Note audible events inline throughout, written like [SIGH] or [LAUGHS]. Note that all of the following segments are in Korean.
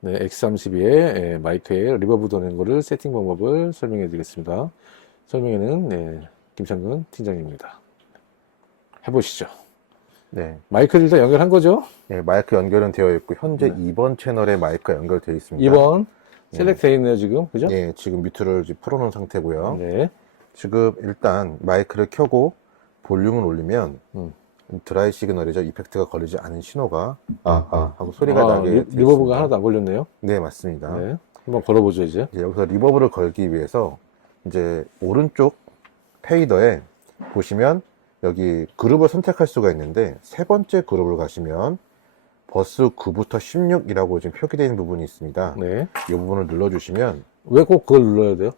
네, X32의 마이크에 리버브 도는 거를 세팅 방법을 설명해 드리겠습니다. 설명에는 네, 김창근 팀장님입니다. 해보시죠. 네. 마이크를 일단 연결한 거죠? 네, 마이크 연결은 되어 있고 현재 네. 2번 채널에 마이크가 연결되어 있습니다. 2번 셀렉트 되어 있네요, 지금. 그죠? 네, 지금 뮤트를 풀어놓은 상태고요. 네. 지금 일단 마이크를 켜고 볼륨을 올리면 음. 드라이 시그널이죠. 이펙트가 걸리지 않은 신호가 아, 아 하고 소리가 아, 나게 리, 되어 리버브가 있습니다. 하나도 안 걸렸네요. 네, 맞습니다. 네. 한번 걸어보죠, 이제. 이제 여기서 리버브를 걸기 위해서 이제 오른쪽 페이더에 보시면 여기 그룹을 선택할 수가 있는데 세 번째 그룹을 가시면 버스 9부터 16이라고 지금 표기되어 있는 부분이 있습니다. 네. 이 부분을 눌러주시면 왜 꼭 그걸 눌러야 돼요?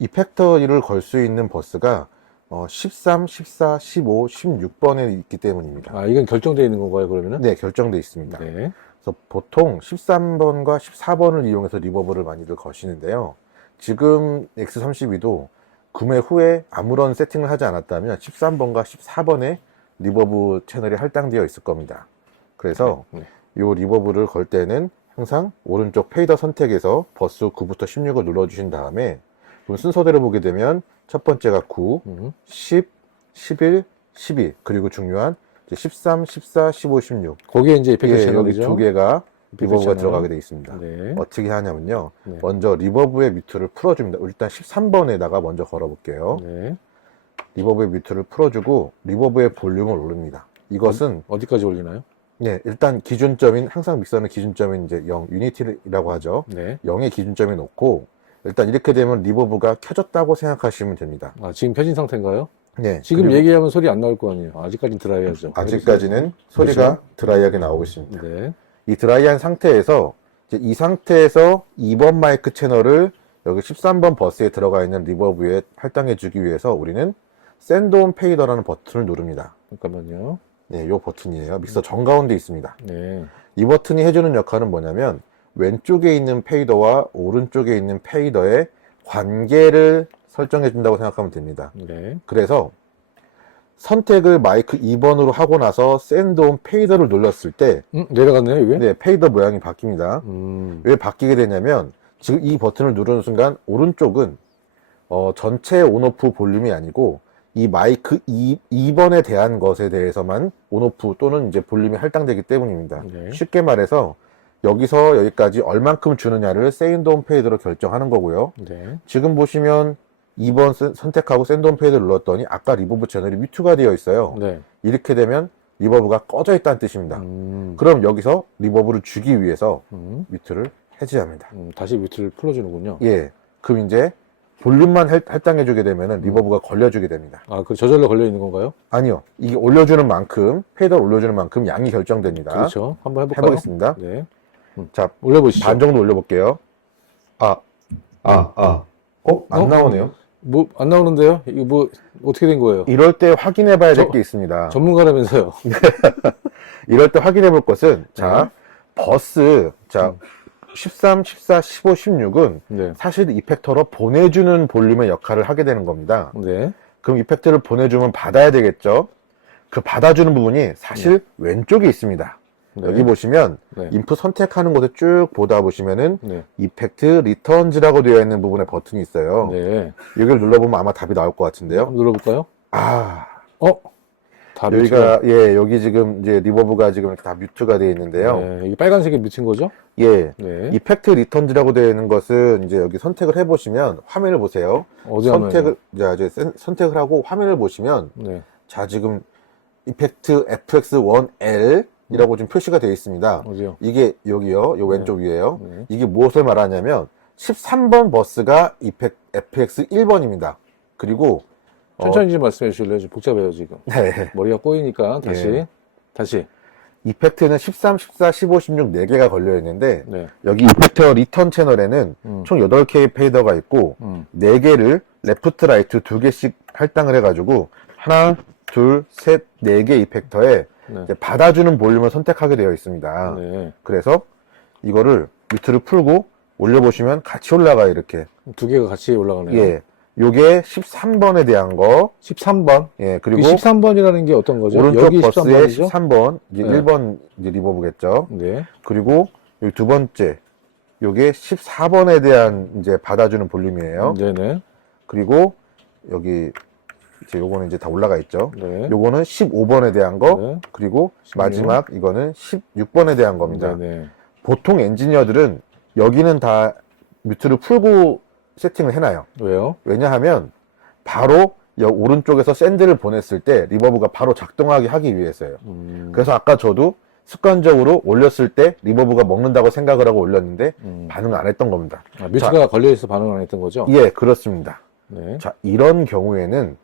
이펙터를 걸 수 있는 버스가 어, 13, 14, 15, 16번에 있기 때문입니다. 아, 이건 결정되어 있는 건가요, 그러면은? 네, 결정되어 있습니다. 네. 그래서 보통 13번과 14번을 이용해서 리버브를 많이들 거시는데요. 지금 X32도 구매 후에 아무런 세팅을 하지 않았다면 13번과 14번에 리버브 채널이 할당되어 있을 겁니다. 그래서 네. 이 리버브를 걸 때는 항상 오른쪽 페이더 선택에서 버스 9부터 16을 눌러주신 다음에 그럼 순서대로 보게 되면 첫 번째가 9, 음. 10, 11, 12 그리고 중요한 이제 13, 14, 15, 16 거기에 이제 이펙트 예, 여기 채널이죠. 두 개가 리버브가 채널. 들어가게 되어 있습니다. 네. 어떻게 하냐면요. 네. 먼저 리버브의 뮤트를 풀어줍니다. 일단 13번에다가 먼저 걸어볼게요. 네. 리버브의 뮤트를 풀어주고 리버브의 볼륨을 오릅니다. 이것은 어 디까지 올리나요? 네 일단 기준점인 항상 믹서는 기준점인 이제 0 유니티라고 하죠. 네. 0의 기준점에 놓고 일단 이렇게 되면 리버브가 켜졌다고 생각하시면 됩니다. 아, 지금 펴진 상태인가요? 네 지금 그리고 얘기하면 소리 안 나올 거 아니에요. 아직까지는 들어야죠. 아직까지는 소리가 드라이하게 나오고 있습니다. 네. 이 드라이한 상태에서 이제 이 상태에서 2번 마이크 채널을 여기 13번 버스에 들어가 있는 리버브에 할당해 주기 위해서 우리는 샌드온 페이더라는 버튼을 누릅니다. 잠깐만요. 네, 이 버튼이에요. 믹서 정가운데 있습니다. 네. 이 버튼이 해주는 역할은 뭐냐면 왼쪽에 있는 페이더와 오른쪽에 있는 페이더의 관계를 설정해 준다고 생각하면 됩니다. 네. 그래서 선택을 마이크 2번으로 하고 나서 샌드온 페이더를 눌렀을 때 음, 내려갔네요, 이게? 네, 페이더 모양이 바뀝니다. 음. 왜 바뀌게 되냐면 지금 이 버튼을 누르는 순간 오른쪽은 어, 전체 온오프 볼륨이 아니고 이 마이크 2, 2번에 대한 것에 대해서만 온오프 또는 이제 볼륨이 할당되기 때문입니다. 네. 쉽게 말해서 여기서 여기까지 얼만큼 주느냐를 세인드온 페이드로 결정하는 거고요. 네. 지금 보시면 2번 선- 선택하고 샌드온 페이드를 눌렀더니 아까 리버브 채널이 뮤트가 되어 있어요. 네. 이렇게 되면 리버브가 꺼져 있다는 뜻입니다. 음. 그럼 여기서 리버브를 주기 위해서 음. 뮤트를 해제합니다. 음, 다시 뮤트를 풀어주는군요. 예. 그럼 이제 볼륨만 할- 할당해주게 되면은 리버브가 걸려주게 됩니다. 아, 그 저절로 걸려 있는 건가요? 아니요. 이게 올려주는 만큼, 페이더를 올려주는 만큼 양이 결정됩니다. 그렇죠. 한번 해볼까요? 해보겠습니다. 네. 자, 올려보시죠. 반 정도 올려볼게요. 아, 아, 아. 어? 안 어? 나오네요. 뭐, 안 나오는데요? 이거 뭐, 어떻게 된 거예요? 이럴 때 확인해 봐야 될 저- 게 있습니다. 전문가라면서요. [LAUGHS] 이럴 때 확인해 볼 것은, 자, 버스, 자, 음. 13, 14, 15, 16은 네. 사실 이펙터로 보내주는 볼륨의 역할을 하게 되는 겁니다. 네. 그럼 이펙트를 보내주면 받아야 되겠죠? 그 받아주는 부분이 사실 왼쪽에 있습니다. 네. 여기 보시면 네. 인풋 선택하는 곳에 쭉 보다 보시면은 네. 이펙트 리턴즈라고 되어 있는 부분에 버튼이 있어요. 네. 여기를 눌러보면 아마 답이 나올 것 같은데요. 눌러볼까요? 아, 어? 다 여기가 예 여기 지금 이제 리버브가 지금 이렇게 다 뮤트가 되어 있는데요. 네. 여기 빨간색이 묻힌 거죠? 예. 네. 이펙트 리턴즈라고 되어 있는 것은 이제 여기 선택을 해보시면 화면을 보세요. 어디 선택을 자 이제 센- 선택을 하고 화면을 보시면 네. 자 지금 이펙트 FX1L 이라고 지금 표시가 되어 있습니다. 어디요? 이게 여기요, 요 왼쪽 위에요. 네. 이게 무엇을 말하냐면 13번 버스가 이펙 FX1번입니다. 그리고 어, 천천히 좀 말씀해 주실래요? 좀 복잡해요, 지금. 네. 머리가 꼬이니까 다시. 예. 다시. 이펙트는 13, 14, 15, 16 4개가 걸려 있는데 네. 여기 이펙터 리턴 채널에는 음. 총 8개의 페이더가 있고 음. 4개를 레프트 라이트 2개씩 할당을 해 가지고 하나, 둘, 셋, 4개 이펙터에 네. 이제 받아주는 볼륨을 선택하게 되어 있습니다. 네. 그래서 이거를 밑으로 풀고 올려보시면 같이 올라가요, 이렇게. 두 개가 같이 올라가네요. 예. 요게 13번에 대한 거, 13번. 예, 그리고 그리고 13번이라는 게 어떤 거죠? 오른쪽 여기 버스의 13번이죠? 13번, 이제 네. 1번 이제 리버브겠죠. 네. 그리고 여기 두 번째, 요게 14번에 대한 이제 받아주는 볼륨이에요. 네네. 그리고 여기 이제 요거는 이제 다 올라가 있죠. 네. 요거는 15번에 대한 거, 네. 그리고 16. 마지막 이거는 16번에 대한 겁니다. 네네. 보통 엔지니어들은 여기는 다 뮤트를 풀고 세팅을 해놔요. 왜요? 왜냐하면 바로 여 오른쪽에서 샌드를 보냈을 때 리버브가 바로 작동하게 하기 위해서요. 음, 그래서 아까 저도 습관적으로 올렸을 때 리버브가 먹는다고 생각을 하고 올렸는데 음. 반응을 안 했던 겁니다. 아, 뮤트가 걸려있어 반응을 안 했던 거죠? 예, 그렇습니다. 네. 자, 이런 경우에는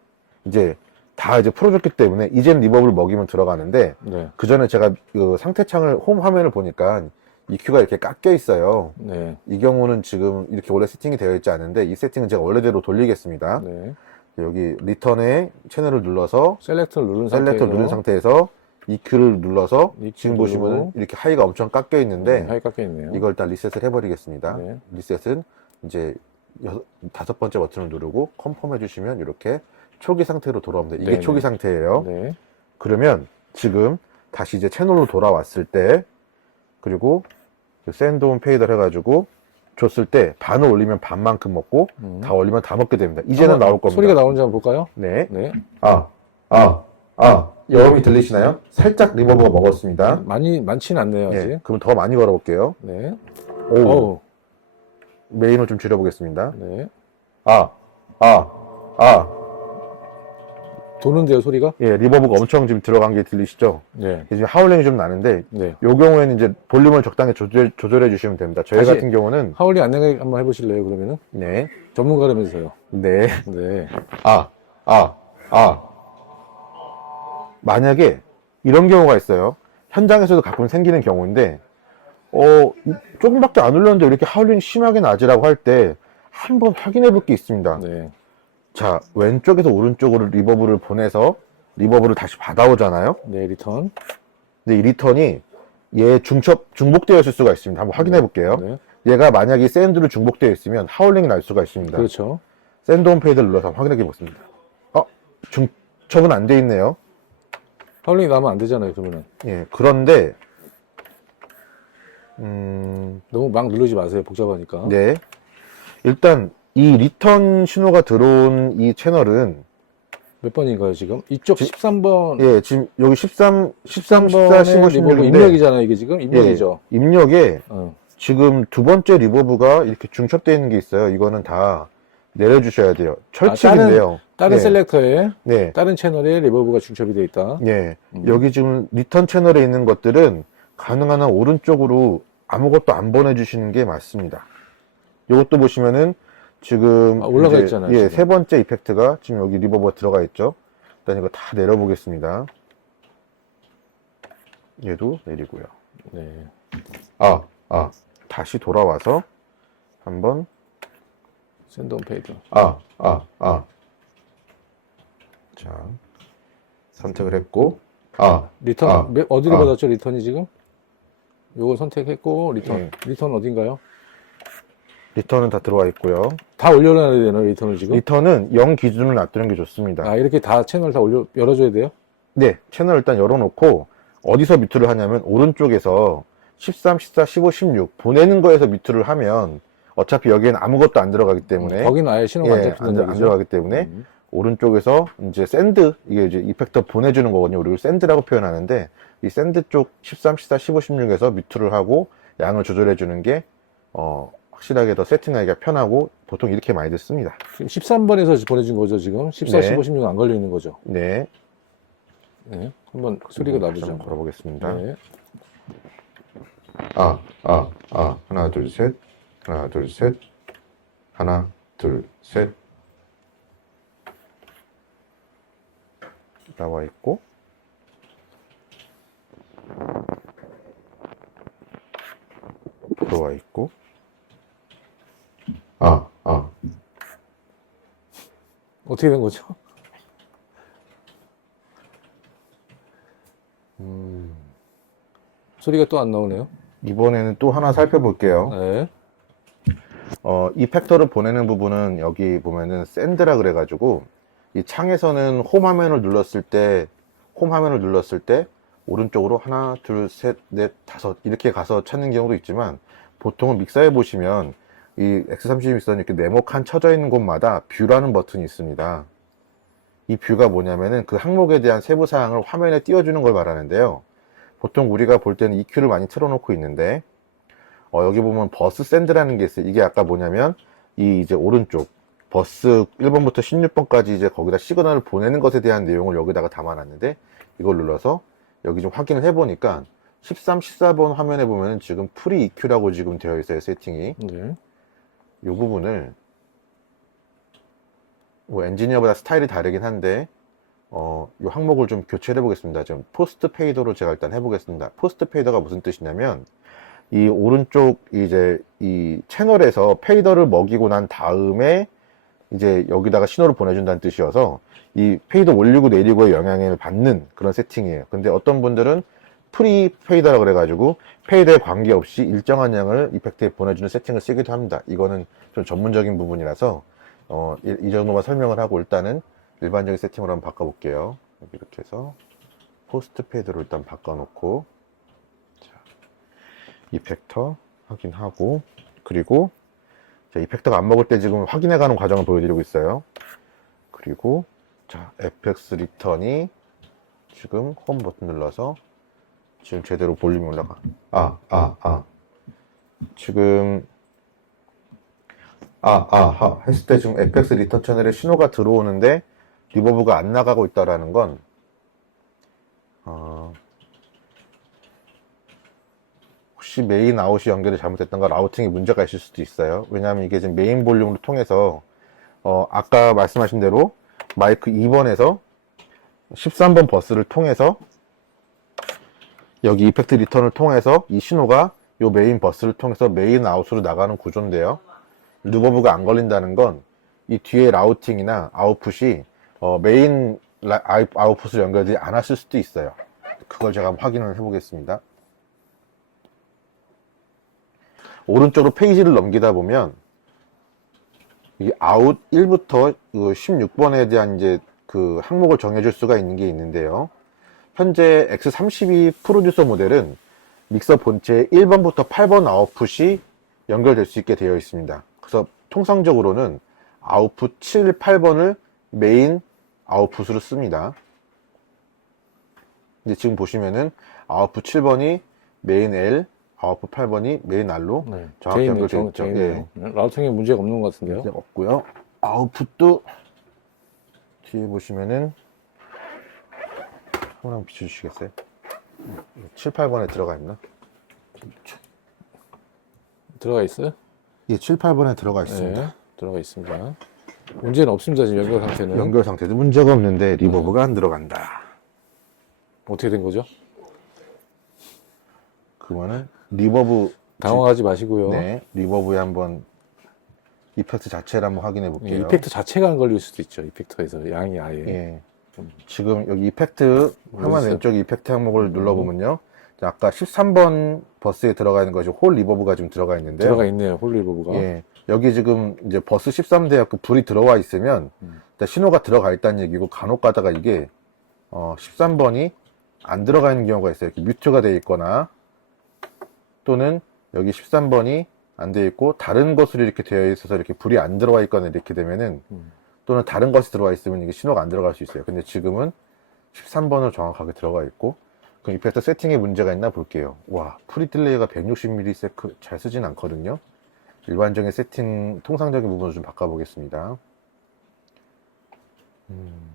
이제 다 이제 풀어줬기 때문에 이제는 리버브를 먹이면 들어가는데 네. 그 전에 제가 그 상태 창을 홈 화면을 보니까 EQ가 이렇게 깎여 있어요. 네. 이 경우는 지금 이렇게 원래 세팅이 되어 있지 않은데 이 세팅은 제가 원래대로 돌리겠습니다. 네. 여기 리턴에 채널을 눌러서 셀렉터를 누른 셀렉터 상태에서 누른 상태에서 EQ를 눌러서 EQ 지금. 보시면 이렇게 하이가 엄청 깎여 있는데 네, 하이 깎여 있네요. 이걸 일단 리셋을 해버리겠습니다. 네. 리셋은 이제 여섯, 다섯 번째 버튼을 누르고 컨펌 해주시면 이렇게 초기 상태로 돌아옵니다. 이게 네네. 초기 상태예요. 네. 그러면 지금 다시 이제 채널로 돌아왔을 때 그리고 샌드온 페이더를 해가지고 줬을 때 반을 올리면 반만큼 먹고 음. 다 올리면 다 먹게 됩니다. 이제는 나올 겁니다. 소리가 나오는지 한번 볼까요? 네. 네. 아, 아, 아. 여음이 들리시나요? 살짝 리버브가 먹었습니다. 많이, 많지는 않네요, 아직. 예. 그럼 더 많이 걸어볼게요. 네. 오. 어우. 메인을 좀 줄여보겠습니다. 네. 아, 아, 아. 도는데요, 소리가? 예, 리버브가 엄청 지금 들어간 게 들리시죠? 네. 지금 하울링이 좀 나는데, 네. 요 경우에는 이제 볼륨을 적당히 조절, 조절해 주시면 됩니다. 저희 다시- 같은 경우는, 하울링 안내 한번 해보실래요, 그러면은? 네, 전문가라면서요. 네, 네. 아, 아, 아. 만약에 이런 경우가 있어요. 현장에서도 가끔 생기는 경우인데, 어, 이- 조금밖에 안왜 이렇게 하울링 심하게 나지라고 할 때, 한번 확인해 볼 게 있습니다. 네. 자, 왼쪽에서 오른쪽으로 리버브를 보내서 리버브를 다시 받아오잖아요. 네, 리턴. 근데 이 리턴이 얘 중첩, 중복되어 있을 수가 있습니다. 한번 확인해 볼게요. 네. 얘가 만약에 샌드로 중복되어 있으면 하울링이 날 수가 있습니다. 그렇죠. 샌드 온 페이드를 눌러서 한번 확인해 보겠습니다. 어, 중첩은 안 돼 있네요. 하울링이 나면 안 되잖아요, 그러면은. 예, 그런데, 음, 너무 막 누르지 마세요, 복잡하니까. 네. 일단, 이 리턴 신호가 들어온 이 채널은, 몇 번인가요, 지금? 이쪽 지- 13번. 예, 지금 여기 13, 13, 14, 13번의 15, 리버브 16인데, 입력이잖아요, 이게 지금? 입력이죠. 예, 입력에 어. 지금 두 번째 리버브가 이렇게 중첩되어 있는 게 있어요. 이거는 다 내려주셔야 돼요. 철칙인데요. 다른 네. 셀렉터에, 네. 다른 채널에 리버브가 중첩이 되어 있다. 예. 음. 여기 지금 리턴 채널에 있는 것들은 가능한 한 오른쪽으로 아무것도 안 보내주시는 게 맞습니다. 이것도 보시면은 지금 아, 올라가 이제, 있잖아요, 예, 지금. 세 번째 이펙트가 지금 여기 리버브가 들어가 있죠. 일단 이거 다 내려보겠습니다. 얘도 내리고요. 네. 아, 아, 다시 돌아와서 한번 샌드 온 페이드. 아, 아, 아. 자, 선택을 했고, 아, 리턴, 아. 몇- 어디로 아. 받았죠, 리턴이 지금? 요거 선택했고, 리턴. 네. 리턴 어딘가요? 리턴은 다 들어와 있고요. 다 올려놔야 되나요, 리턴을 지금? 리턴은 0 기준을 놔두는 게 좋습니다. 아, 이렇게 다 채널 다 올려, 열어줘야 돼요? 네, 채널 일단 열어놓고, 어디서 뮤트를 하냐면, 오른쪽에서 13, 14, 15, 16 보내는 거에서 뮤트를 하면, 어차피 여기에는 아무것도 안 들어가기 때문에, 거기는 아예 신호가 안 예, 안, 안? 들어가기 때문에, 음. 오른쪽에서 이제 샌드, 이게 이제 이펙터 보내주는 거거든요. 우리가 샌드라고 표현하는데, 이 샌드 쪽 13, 14, 15, 16에서 뮤트를 하고 양을 조절해 주는 게, 어, 확실하게 더 세팅하기가 편하고, 보통 이렇게 많이 듣습니다. 지금 13번에서 보내준 거죠, 지금? 14, 네. 15, 16은 안 걸려 있는 거죠? 네. 네. 한번 소리가 다시 나보죠. 한번 걸어보겠습니다. 네. 아, 아, 아. 하나, 둘, 셋. 하나, 둘, 셋. 하나, 둘, 셋. 나와 있고. 들어와 있고. 아, 아. 어떻게 된 거죠? 음. 소리가 또 안 나오네요. 이번에는 또 하나 살펴볼게요. 네. 어, 이 팩터를 보내는 부분은 여기 보면은 샌드라 그래가지고 이 창에서는 홈 화면을 눌렀을 때, 홈 화면을 눌렀을 때 오른쪽으로 하나, 둘, 셋, 넷, 다섯 이렇게 가서 찾는 경우도 있지만 보통은 믹서에 보시면 이 X32 믹서는 이렇게 네모 칸 쳐져 있는 곳마다 뷰라는 버튼이 있습니다. 이 뷰가 뭐냐면은 그 항목에 대한 세부 사항을 화면에 띄워주는 걸 말하는데요. 보통 우리가 볼 때는 EQ를 많이 틀어놓고 있는데 어, 여기 보면 버스 샌드라는 게 있어요. 이게 아까 뭐냐면 이 이제 오른쪽 버스 1번부터 16번까지 이제 거기다 시그널을 보내는 것에 대한 내용을 여기다가 담아놨는데 이걸 눌러서 여기 좀 확인을 해보니까 13, 14번 화면에 보면은 지금 프리 EQ라고 지금 되어 있어요 세팅이 네. 이 부분을 뭐 엔지니어보다 스타일이 다르긴 한데 어, 이 항목을 좀 교체를 해보겠습니다. 좀 포스트 페이더로 제가 일단 해보겠습니다. 포스트 페이더가 무슨 뜻이냐면 이 오른쪽 이제 이 채널에서 페이더를 먹이고 난 다음에 이제 여기다가 신호를 보내준다는 뜻이어서 이 페이더 올리고 내리고의 영향을 받는 그런 세팅이에요. 근데 어떤 분들은 프리 페이더라 그래가지고 페이더에 관계없이 일정한 양을 이펙트에 보내주는 세팅을 쓰기도 합니다. 이거는 좀 전문적인 부분이라서 어, 이, 이 정도만 설명을 하고 일단은 일반적인 세팅으로 한번 바꿔볼게요. 이렇게 해서 포스트 페이드로 일단 바꿔놓고 자, 이펙터 확인하고 그리고 자, 이펙터가 안 먹을 때 지금 확인해가는 과정을 보여드리고 있어요. 그리고 자, FX 리턴이 지금 홈 버튼 눌러서 지금 제대로 볼륨이 올라가. 아, 아, 아. 지금 아, 아, 하 했을 때 지금 FX 리턴 채널에 신호가 들어오는데 리버브가 안 나가고 있다라는 건 어, 혹시 메인 아웃이 연결이 잘못됐던가 라우팅에 문제가 있을 수도 있어요. 왜냐하면 이게 지금 메인 볼륨을 통해서 어, 아까 말씀하신 대로 마이크 2번에서 13번 버스를 통해서 여기 이펙트 리턴을 통해서 이 신호가 요 메인 버스를 통해서 메인 아웃으로 나가는 구조인데요. 리버브가 안 걸린다는 건 이 뒤에 라우팅이나 아웃풋이 어, 메인 라- 아웃풋을 연결되지 않았을 수도 있어요. 그걸 제가 확인을 해보겠습니다. 오른쪽으로 페이지를 넘기다 보면 이 아웃 1부터 16번에 대한 이제 그 항목을 정해줄 수가 있는 게 있는데요. 현재 X32 프로듀서 모델은 믹서 본체 1번부터 8번 아웃풋이 연결될 수 있게 되어 있습니다. 그래서 통상적으로는 아웃풋 7, 8번을 메인 아웃풋으로 씁니다. 근데 지금 보시면은 아웃풋 7번이 메인 L, 아웃풋 8번이 메인 R로 네. 정확히 정- 있죠. 돼 있네요. 라우팅에 문제가 없는 것 같은데요. 없고요. 아웃풋도 뒤에 보시면은 한번 비춰주시겠어요? 7, 8번에 들어가 있나? 들어가 있어요? 예, 7, 8번에 들어가 있습니다. 네. 들어가 있습니다. 문제는 없습니다. 지금 연결 상태는. 연결 상태도 문제가 없는데 리버브가 안 들어간다. 어떻게 된 거죠? 그거는 리버브 당황하지 마시고요. 네, 리버브에 한번 이펙트 자체를 한번 확인해 예, 볼게요. 이펙트 자체가 안 걸릴 수도 있죠. 이펙터에서 양이 아예. 예. 지금 여기 이펙트 화면. 왼쪽 이펙트 항목을 눌러보면요. 자, 아까 13번 버스에 들어가 있는 것이 홀 리버브가 지금 들어가 있는데요. 들어가 있네요. 홀 리버브가. 예. 여기 지금 이제 버스 13대였고 불이 들어와 있으면 음. 일단 신호가 들어가 있다는 얘기고 간혹 가다가 이게 어 13번이 안 들어가 있는 경우가 있어요. 이렇게 뮤트가 돼 있거나 또는 여기 13번이 안 돼 있고 다른 것으로 이렇게 되어 있어서 이렇게 불이 안 들어와 있거나 이렇게 되면은 음. 또는 다른 것이 들어와 있으면 이게 신호가 안 들어갈 수 있어요. 근데 지금은 13번으로 정확하게 들어가 있고 그럼 이펙터 세팅에 문제가 있나 볼게요. 와, 프리 딜레이가 160ms 잘 쓰진 않거든요. 일반적인 세팅, 통상적인 부분을 좀 바꿔보겠습니다. 음.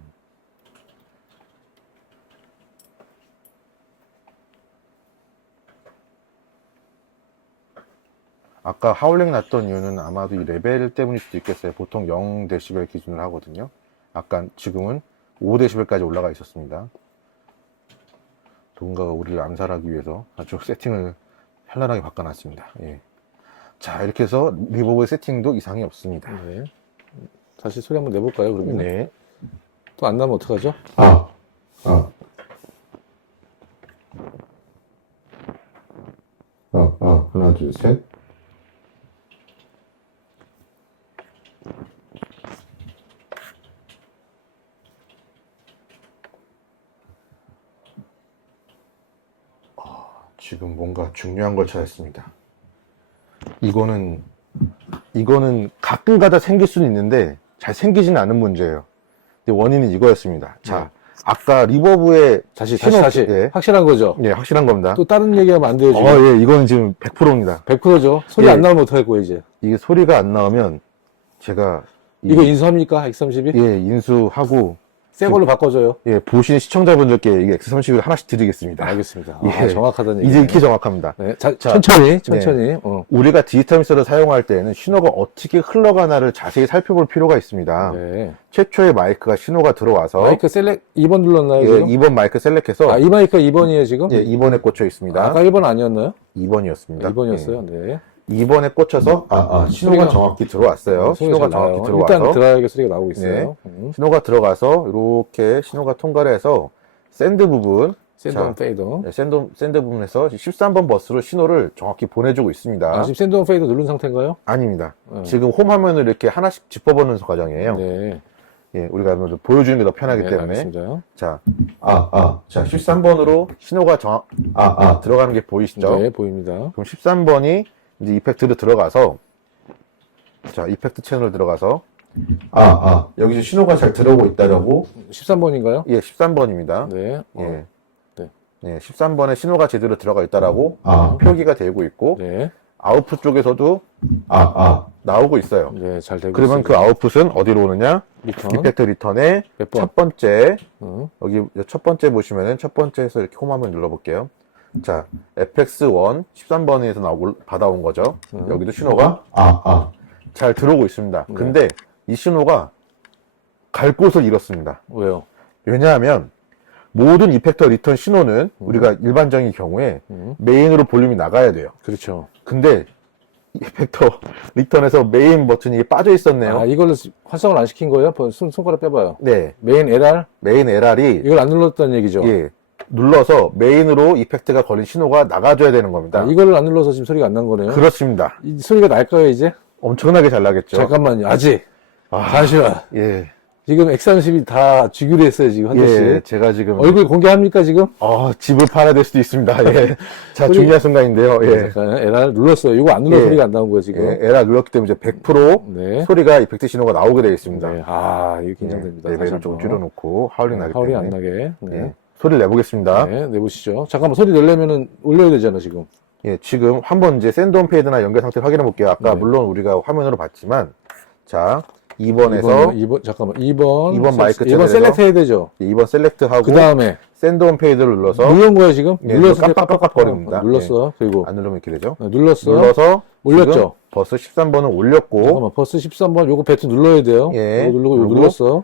아까 하울링 났던 이유는 아마도 이 레벨 때문일 수도 있겠어요. 보통 0dB 기준으로 하거든요. 아까 지금은 5dB까지 올라가 있었습니다. 누군가가 우리를 암살하기 위해서 아주 세팅을 현란하게 바꿔놨습니다. 예. 자, 이렇게 해서 리버브의 세팅도 이상이 없습니다. 네. 다시 소리 한번 내볼까요? 그러면 네. 또 안 나면 어떡하죠? 아, 아. 아, 아, 하나, 둘, 셋. 지금 뭔가 중요한 걸 찾았습니다. 이거는 이거는 가끔가다 생길 수는 있는데 잘 생기지는 않은 문제예요. 근데 원인은 이거였습니다. 자, 아까 리버브의 다시, 다시, 다시. 예. 확실한 거죠? 예, 확실한 겁니다. 또 다른 얘기하면 안 돼요, 지금. 어, 예, 이거는 지금 100%입니다. 100%죠? 소리 예. 안 나오면 어떡할 거예요, 이제? 이게 소리가 안 나오면 제가 이- 이거 인수합니까? X32? 예, 인수하고 새 걸로 바꿔줘요. 예, 보시는 시청자분들께 이게 X31을 하나씩 드리겠습니다. 알겠습니다. 예. 아, 정확하다는 이제 얘기네. 이렇게 정확합니다. 네, 자, 자, 천천히, 천천히. 어. 우리가 디지털 미터를 사용할 때에는 신호가 어떻게 흘러가나를 자세히 살펴볼 필요가 있습니다. 네. 최초의 마이크가 신호가 들어와서 마이크 셀렉 2번 눌렀나요? 예, 지금? 2번 마이크 셀렉해서 아, 이 마이크가 2번이에요, 지금? 예, 2번에 꽂혀 있습니다. 아 까 1번 아니었나요? 2번이었습니다. 2번이었어요. 네. 2번에 꽂혀서 아, 아, 신호가 소리가- 정확히 들어왔어요. 신호가 정확히 들어와서 일단 드라이브 소리가 나오고 있어요. 음. 신호가 들어가서 이렇게 신호가 통과를 해서 샌드 부분 샌드온 자, 페이더. 네, 샌드, 샌드 부분에서 13번 버스로 신호를 정확히 보내주고 있습니다. 아, 지금 샌드온 페이더 누른 상태인가요? 아닙니다. 어. 지금 홈 화면을 이렇게 하나씩 짚어보는 과정이에요. 네. 예, 우리가 먼저 보여주는 게 더 편하기 네, 때문에. 알겠습니다. 자, 아, 아. 자, 13번으로 신호가 정확, 아, 아, 들어가는 게 보이시죠? 네, 보입니다. 그럼 13번이 이제 이펙트로 들어가서, 자, 이펙트 채널 들어가서, 아, 아. 여기서 신호가 잘 들어오고 있다라고, 13번인가요? 예, 13번입니다. 네. 어, 예. 네. 예, 13번에 신호가 제대로 들어가 있다라고, 아, 표기가 되고 있고, 네. 아웃풋 쪽에서도, 아, 아, 나오고 있어요. 네, 잘 되고 그러면 그 있습니다. 아웃풋은 어디로 오느냐? 리턴. 이펙트 리턴의? 첫 번째, 어, 여기 첫 번째 보시면은 첫 번째에서 이렇게 홈 한번 눌러볼게요. 자, FX1 13번에서 나오고 받아온 거죠. 음. 여기도 신호가 아, 아. 잘 들어오고 있습니다. 네. 근데 이 신호가 갈 곳을 잃었습니다. 왜요? 왜냐하면 모든 이펙터 리턴 신호는 우리가 일반적인 경우에 음, 메인으로 볼륨이 나가야 돼요. 그렇죠. 근데 이펙터 [LAUGHS] 리턴에서 메인 버튼이 빠져 있었네요. 아, 이걸로 활성을 안 시킨 거예요? 번- 손, 손가락 빼봐요. 네, 메인 LR? 메인 LR이 이걸 안 눌렀다는 얘기죠? 예, 눌러서 메인으로 이펙트가 걸린 신호가 나가줘야 되는 겁니다. 아, 이거를 안 눌러서 지금 소리가 안 난 거네요? 그렇습니다. 이 소리가 날까요, 이제? 엄청나게 잘 나겠죠. 잠깐만요. 아직. 아, 잠시만. 예, 지금 X30이 다 주기로 했어요, 지금 한 대씩. 예, 제가 지금 얼굴 공개합니까, 지금? 어, 집을 팔아야 될 수도 있습니다. 예, [LAUGHS] 자 소리- 중요한 순간인데요. 예, 잠깐, LR 눌렀어요. 이거 안 눌러 예. 소리가 안 나온 거예요, 지금. 예, 에라 눌렀기 때문에 이제 100% 네. 소리가 이펙트 신호가 나오게 되어 있습니다. 네. 아, 이거 긴장됩니다. 네, 다시 레벨을 좀. 줄여놓고 하울링 나기 하울이 안 때문에 나게. 네. 예, 소리를 내보겠습니다. 네, 내보시죠. 잠깐만, 소리 내려면은 올려야 되잖아, 지금. 예, 지금 한번 이제 샌드온 페이드나 연결 상태 확인해 볼게요. 아까 네. 물론 우리가 화면으로 봤지만 자 2번에서 2번, 2번, 잠깐만. 2번. 이번 마이크 2번 채널에서 셀렉트 해야 되죠. 2번 셀렉트 하고 그 다음에. 샌드온 페이드를 눌러서 누른 거야, 지금? 예, 눌렀을 때 깜빡깜빡 거립니다. 어, 눌렀어. 그리고. 안 누르면 이렇게 되죠. 어, 눌렀어. 눌러서 올렸죠? 버스 13번은 올렸고 잠깐만, 버스 13번, 요거 배트 눌러야 돼요. 예. 요거 누르고, 요거 누르고. 눌렀어.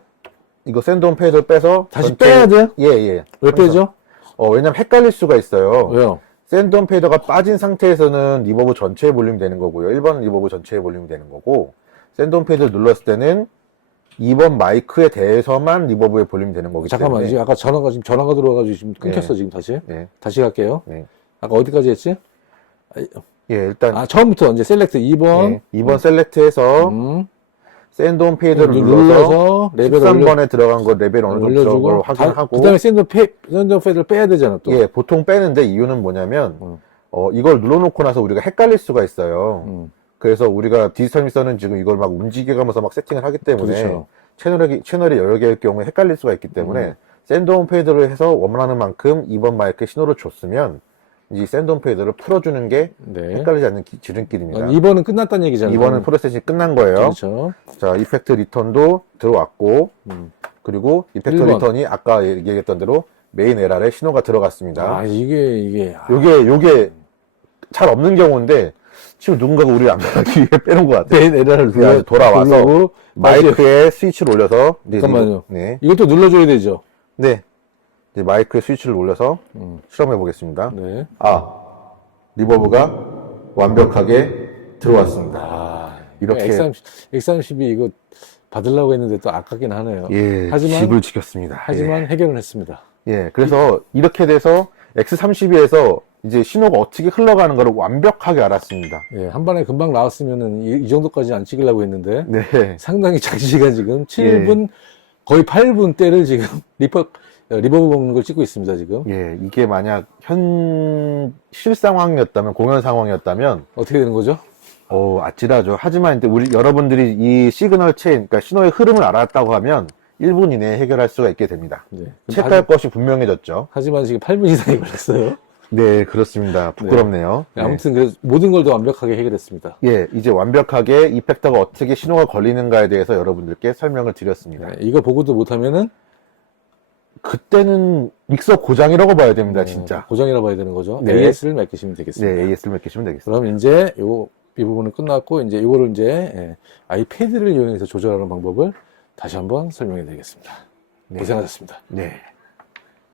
이거 샌드온 페이드를 빼서 다시 전체- 빼야 돼요? 예, 예. 왜 빼죠? 어, 왜냐면 헷갈릴 수가 있어요. 왜요? 샌드온 페이더가 빠진 상태에서는 리버브 전체의 볼륨이 되는 거고요. 1번은 리버브 전체의 볼륨이 되는 거고 샌드온 페이드를 눌렀을 때는 2번 마이크에 대해서만 리버브의 볼륨이 되는 거기 잠깐만, 때문에 이제 아까 전화가 지금 전화가 들어와가지고 지금 끊겼어, 네. 지금 다시. 네. 다시 갈게요. 네. 아까 어디까지 했지? 예, 일단 아, 처음부터 이제 셀렉트 2번. 예, 2번 셀렉트해서 음. 샌드온 페이드를 눌- 눌러서 눌러서 올려, 13번에 들어간 거 레벨 어느 정도 올려주고. 걸 확인하고 그 다음에 샌드 페, 샌드 페이드를 빼야 되잖아, 또. 예, 보통 빼는데 이유는 뭐냐면 음. 어, 이걸 눌러놓고 나서 우리가 헷갈릴 수가 있어요. 음, 그래서 우리가 디지털 미서는 지금 이걸 막 움직여가면서 막 세팅을 하기 때문에 그렇죠. 채널이, 채널이 여러 개일 경우에 헷갈릴 수가 있기 때문에 음. 샌드온 페이드를 해서 원하는 만큼 2번 마이크에 신호를 줬으면 이 샌드온 페이드를 풀어주는 게 네. 헷갈리지 않는 기- 지름길입니다. 아, 2번은 끝났다는 얘기잖아요. 2번은 프로세싱이 끝난 거예요. 그렇죠. 자, 이펙트 리턴도 들어왔고, 음. 그리고 이펙트 1번. 리턴이 아까 얘기했던 대로 메인 에라에 신호가 들어갔습니다. 아, 이게, 이게. 아, 요게, 요게 잘 없는 경우인데, 지금 누군가가 우리를 안 변하기 위해 [LAUGHS] 빼는 것 같아요. 메인 에러를 그냥 눌러- 돌아와서 다시- 마이크에 스위치를 올려서, 네, 잠깐만요. 네. 이것도 눌러줘야 되죠. 네. 이제 마이크에 스위치를 올려서 음. 실험해 보겠습니다. 네. 아, 리버브가 완벽하게 들어왔습니다. 아, 이렇게- X30, X30이 이거 받으려고 했는데 또 아깝긴 하네요. 예, 하지만- 집을 지켰습니다. 하지만 해결은 했습니다. 예, 예, 그래서 이렇게 돼서 X32에서 이제 신호가 어떻게 흘러가는 것을 완벽하게 알았습니다. 예, 한 번에 금방 나왔으면은 이, 이 정도까지 안 찍으려고 했는데 네. 상당히 [LAUGHS] 장시간 지금 7분 거의 8분 때를 지금 [LAUGHS] 리퍼 어, 리버브 먹는 걸 찍고 있습니다 지금 예, 이게 만약 현, 실 상황이었다면, 공연 상황이었다면, 어떻게 되는 거죠? 어, 아찔하죠. 하지만 이제 우리 여러분들이 이 시그널 체인, 그러니까 신호의 흐름을 알았다고 하면 1분 이내에 해결할 수가 있게 됩니다. 네. 체크할 것이 분명해졌죠. 하지만 지금 8분 이상이 걸렸어요. 네, 그렇습니다. 부끄럽네요. 네, 아무튼 그래서 모든 걸다 완벽하게 해결했습니다. 네. 예, 이제 완벽하게 이펙터가 어떻게 신호가 걸리는가에 대해서 여러분들께 설명을 드렸습니다. 네, 이거 보고도 못하면은 그때는 믹서 고장이라고 봐야 됩니다, 어, 진짜. 고장이라 봐야 되는 거죠. 네. AS를 맡기시면 네, 되겠습니다. AS를 맡기시면 되겠습니다. 그럼 이제 요, 이 부분은 끝났고, 이제 이거를 이제 예, 아이패드를 이용해서 조절하는 방법을 다시 한번 설명해 드리겠습니다. 네. 고생하셨습니다. 네.